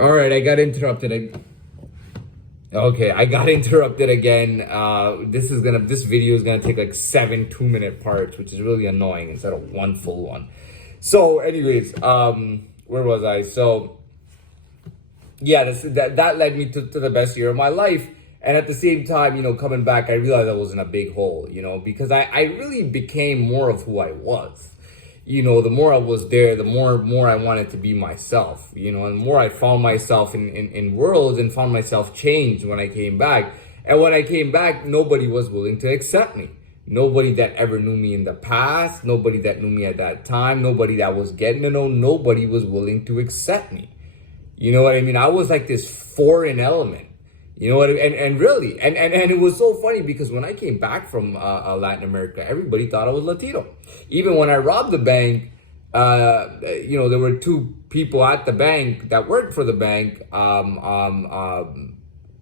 All right, I got interrupted. I got interrupted again. This video is gonna take like 7 2-minute parts, which is really annoying instead of one full one. So, anyways, where was I? So, yeah, that led me to the best year of my life. And at the same time, coming back, I realized I was in a big hole, because I really became more of who I was. The more I was there, the more I wanted to be myself, and the more I found myself in worlds and found myself changed when I came back. And when I came back, nobody was willing to accept me. Nobody that ever knew me in the past, nobody that knew me at that time, nobody that was getting to know, nobody was willing to accept me. You know what I mean? I was like this foreign element. You know what I mean? And really, and it was so funny because when I came back from Latin America, everybody thought I was Latino. Even when I robbed the bank, there were two people at the bank that worked for the bank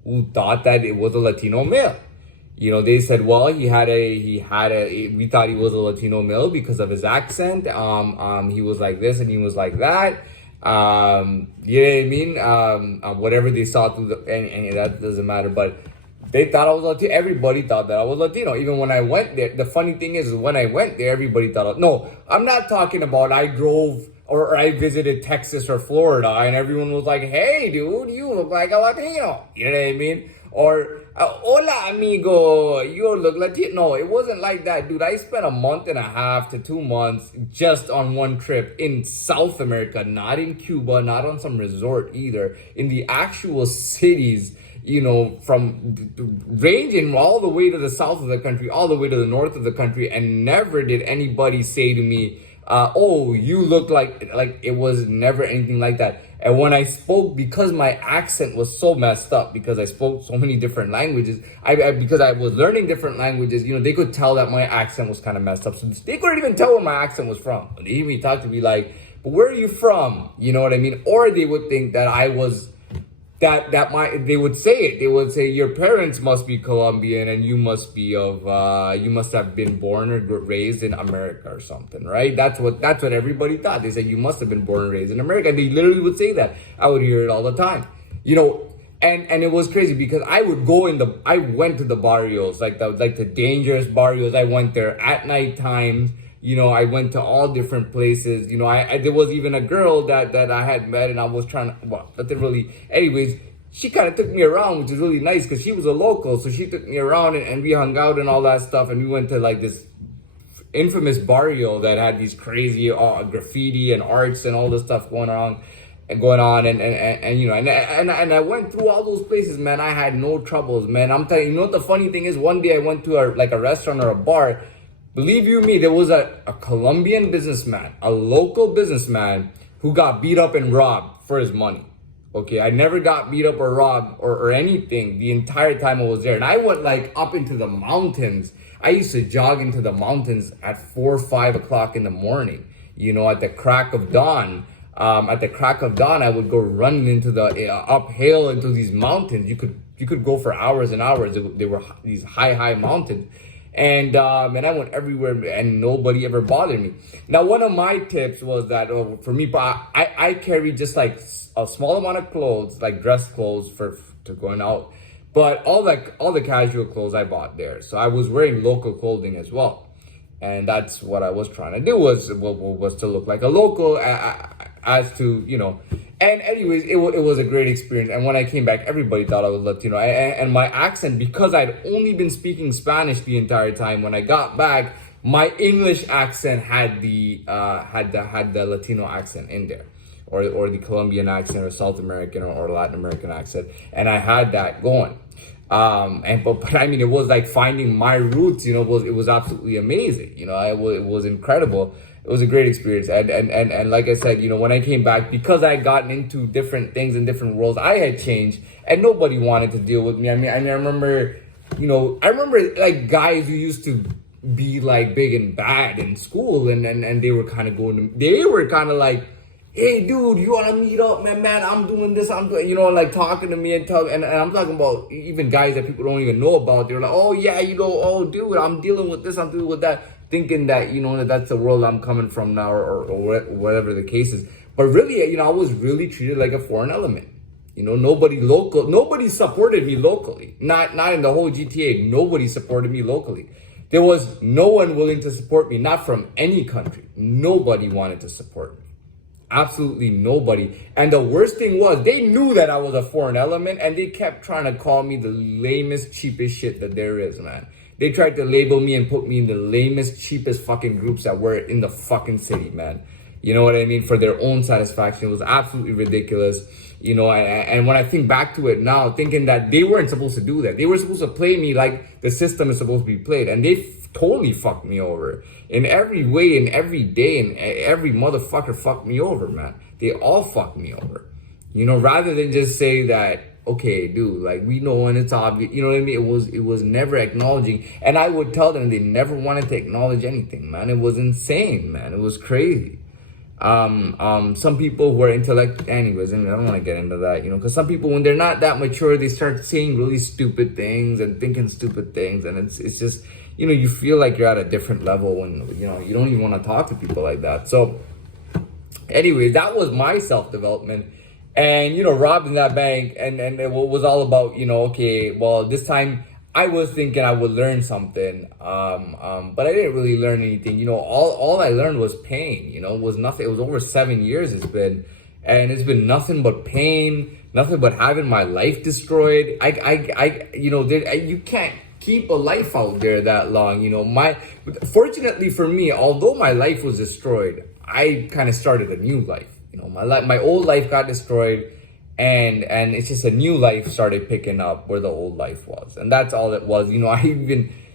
who thought that it was a Latino male. They said, well, we thought he was a Latino male because of his accent. He was like this and he was like that. You know what I mean? Whatever they saw through and that doesn't matter, but they thought I was Latino. Everybody thought that I was Latino. Even when I went there, the funny thing is when I went there, everybody thought, no, I'm not talking about I drove or I visited Texas or Florida and everyone was like, hey dude, you look like a Latino. You know what I mean? Or, hola amigo, you look Latino. No, it wasn't like that, dude. I spent a month and a half to 2 months just on one trip in South America, not in Cuba, not on some resort either, in the actual cities, from ranging all the way to the south of the country, all the way to the north of the country, and never did anybody say to me, oh, you look like it was never anything like that. And when I spoke, because my accent was so messed up, because I spoke so many different languages, because I was learning different languages, they could tell that my accent was kind of messed up. So they couldn't even tell where my accent was from. They even talked to me like, but where are you from? You know what I mean? Or they would think that I was, they would say it. They would say, your parents must be Colombian and you must have been born or raised in America or something, right? That's what everybody thought. They said, you must have been born and raised in America. And they literally would say that. I would hear it all the time, and it was crazy because I went to the barrios, like the dangerous barrios. I went there at night times. I went to all different places. There was even a girl that I had met and I was anyways, she kind of took me around, which is really nice because she was a local. So she took me around and we hung out and all that stuff. And we went to like this infamous barrio that had these crazy graffiti and arts and all this stuff going on. And I went through all those places, man. I had no troubles, man. I'm telling you, what the funny thing is, one day I went to a restaurant or a bar. Believe you me, there was a Colombian businessman, a local businessman who got beat up and robbed for his money. Okay, I never got beat up or robbed or anything the entire time I was there. And I went like up into the mountains. I used to jog into the mountains at 4 or 5 o'clock in the morning, at the crack of dawn. At the crack of dawn, I would go running into the uphill into these mountains. You could go for hours and hours. They were these high mountains. And I went everywhere and nobody ever bothered me. Now, one of my tips was that for me, I carry just like a small amount of clothes, like dress clothes to going out. But all the casual clothes I bought there. So I was wearing local clothing as well. And that's what I was trying to do was to look like a local as to, And anyways, it was a great experience. And when I came back, everybody thought I was Latino. And my accent, because I'd only been speaking Spanish the entire time, when I got back, my English accent had the Latino accent in there, or the Colombian accent, or South American or Latin American accent, and I had that going. But I mean, it was like finding my roots. It was absolutely amazing. It was incredible. It was a great experience. And like I said, when I came back, because I had gotten into different things in different worlds, I had changed and nobody wanted to deal with me. I remember like guys who used to be like big and bad in school and they were kind of like, hey dude, you wanna meet up, man, I'm doing this, I'm doing, like talking to me and I'm talking about even guys that people don't even know about. They're like, oh yeah, oh dude, I'm dealing with this, I'm dealing with that, thinking that, that's the world I'm coming from now or whatever the case is. But really, I was really treated like a foreign element. You know, nobody supported me locally. Not in the whole GTA. Nobody supported me locally. There was no one willing to support me, not from any country. Nobody wanted to support me. Absolutely nobody. And the worst thing was, they knew that I was a foreign element, and they kept trying to call me the lamest, cheapest shit that there is, man. They tried to label me and put me in the lamest, cheapest fucking groups that were in the fucking city, man. You know what I mean? For their own satisfaction. It was absolutely ridiculous. You know, and when I think back to it now, thinking that they weren't supposed to do that. They were supposed to play me like the system is supposed to be played. And they totally fucked me over. In every way, in every day, and every motherfucker fucked me over, man. They all fucked me over. You know, rather than just say that, okay, dude, like, we know and it's obvious. You know what I mean? It was never acknowledging. And I would tell them they never wanted to acknowledge anything, man. It was insane, man. It was crazy. Some people who are anyways, and I don't want to get into that, you know, because some people, when they're not that mature, they start saying really stupid things and thinking stupid things, and it's just, you know, you feel like you're at a different level when, you know, you don't even want to talk to people like that. So anyway, that was my self-development. And, you know, robbing that bank, and it was all about, you know, okay, well, this time I was thinking I would learn something, but I didn't really learn anything. You know, all I learned was pain. You know, it was nothing. It was over 7 years it's been, and it's been nothing but pain, nothing but having my life destroyed. You know, you can't keep a life out there that long. You know, fortunately for me, although my life was destroyed, I kind of started a new life. You know, my old life got destroyed. And it's just a new life started picking up where the old life was. And that's all it was. You know,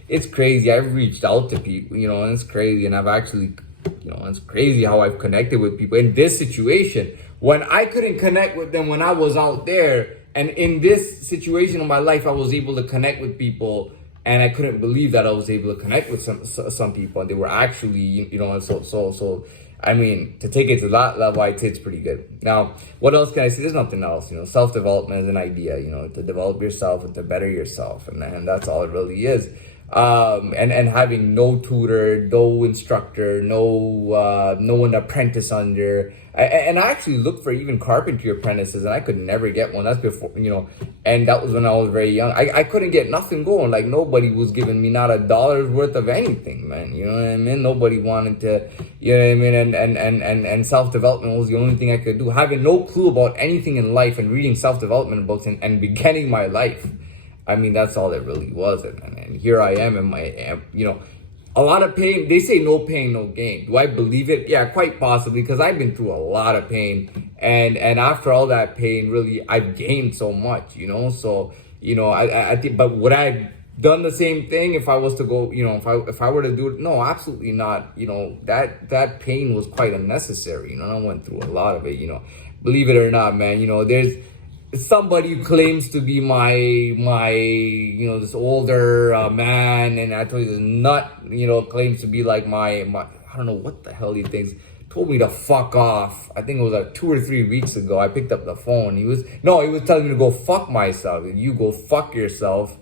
it's crazy. I've reached out to people, you know, and it's crazy. And I've actually, you know, it's crazy how I've connected with people in this situation when I couldn't connect with them when I was out there. And in this situation of my life, I was able to connect with people. And I couldn't believe that I was able to connect with some people. And they were actually, you know, so I mean, to take it to that level, I'd say it's pretty good. Now, what else can I say? There's nothing else. You know, self-development is an idea, you know, to develop yourself and to better yourself. And that's all it really is. And having no tutor, no instructor, no one apprentice under. And I actually looked for even carpentry apprentices, and I could never get one. That's before, you know, and that was when I was very young. I couldn't get nothing going. Like, nobody was giving me not $1 worth of anything, man. You know what I mean? Nobody wanted to, you know what I mean? And self-development was the only thing I could do. Having no clue about anything in life and reading self-development books and beginning my life. I mean, that's all it really was. And here I am in my, you know, a lot of pain. They say no pain, no gain. Do I believe it? Yeah, quite possibly, because I've been through a lot of pain. And after all that pain, really, I've gained so much, you know? So, you know, I think, but would I have done the same thing if I was to go, you know, if I were to do it? No, absolutely not. You know, that pain was quite unnecessary. You know, I went through a lot of it, you know. Believe it or not, man, you know, there's somebody who claims to be my you know, this older man, and I told you this nut, you know, claims to be like my I don't know what the hell he thinks, told me to fuck off. I think it was like 2 or 3 weeks ago. I picked up the phone. He was telling me to go fuck myself. You go fuck yourself.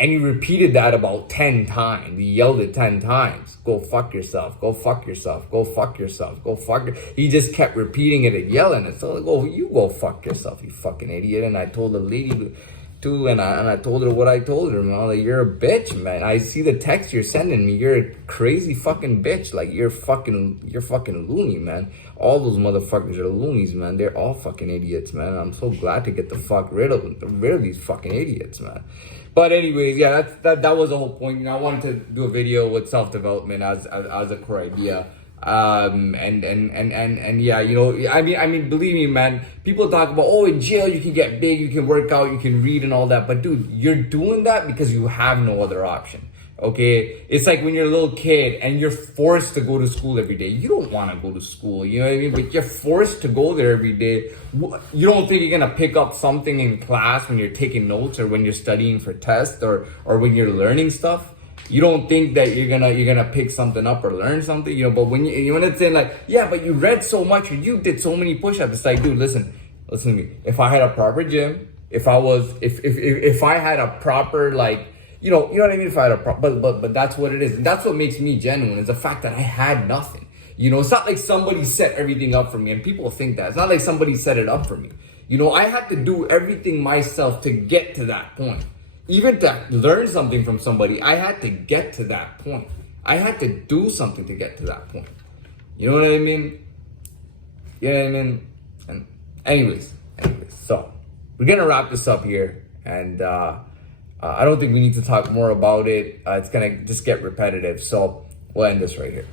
And he repeated that about 10 times. He yelled it 10 times. Go fuck yourself. Go fuck yourself. Go fuck yourself. Go fuck. He just kept repeating it and yelling it. So I go, you go fuck yourself, you fucking idiot. And I told the lady too, and I told her what I told her, man. Like, you're a bitch, man. I see the text you're sending me. You're a crazy fucking bitch. Like, you're fucking loony, man. All those motherfuckers are loonies, man. They're all fucking idiots, man. I'm so glad to get the fuck rid of these fucking idiots, man. But anyways, yeah, that was the whole point. You know, I wanted to do a video with self-development as a core idea. And yeah, you know, I mean, believe me, man, people talk about, oh, in jail you can get big, you can work out, you can read and all that. But dude, you're doing that because you have no other option. Okay, it's like when you're a little kid and you're forced to go to school every day. You don't want to go to school, you know what I mean? But you're forced to go there every day. You don't think you're gonna pick up something in class when you're taking notes or when you're studying for tests or when you're learning stuff? You don't think that you're gonna pick something up or learn something, you know? But when it's saying like, yeah, but you read so much or you did so many push-ups, it's like, dude, listen to me. If I had a proper gym, if I had a proper, like, you know what I mean? If I had a but that's what it is. And that's what makes me genuine, is the fact that I had nothing. You know, it's not like somebody set everything up for me, and people think that. It's not like somebody set it up for me. You know, I had to do everything myself to get to that point. Even to learn something from somebody, I had to get to that point. I had to do something to get to that point. You know what I mean? You know what I mean? And anyways, so we're gonna wrap this up here, and I don't think we need to talk more about it. It's gonna just get repetitive, so we'll end this right here.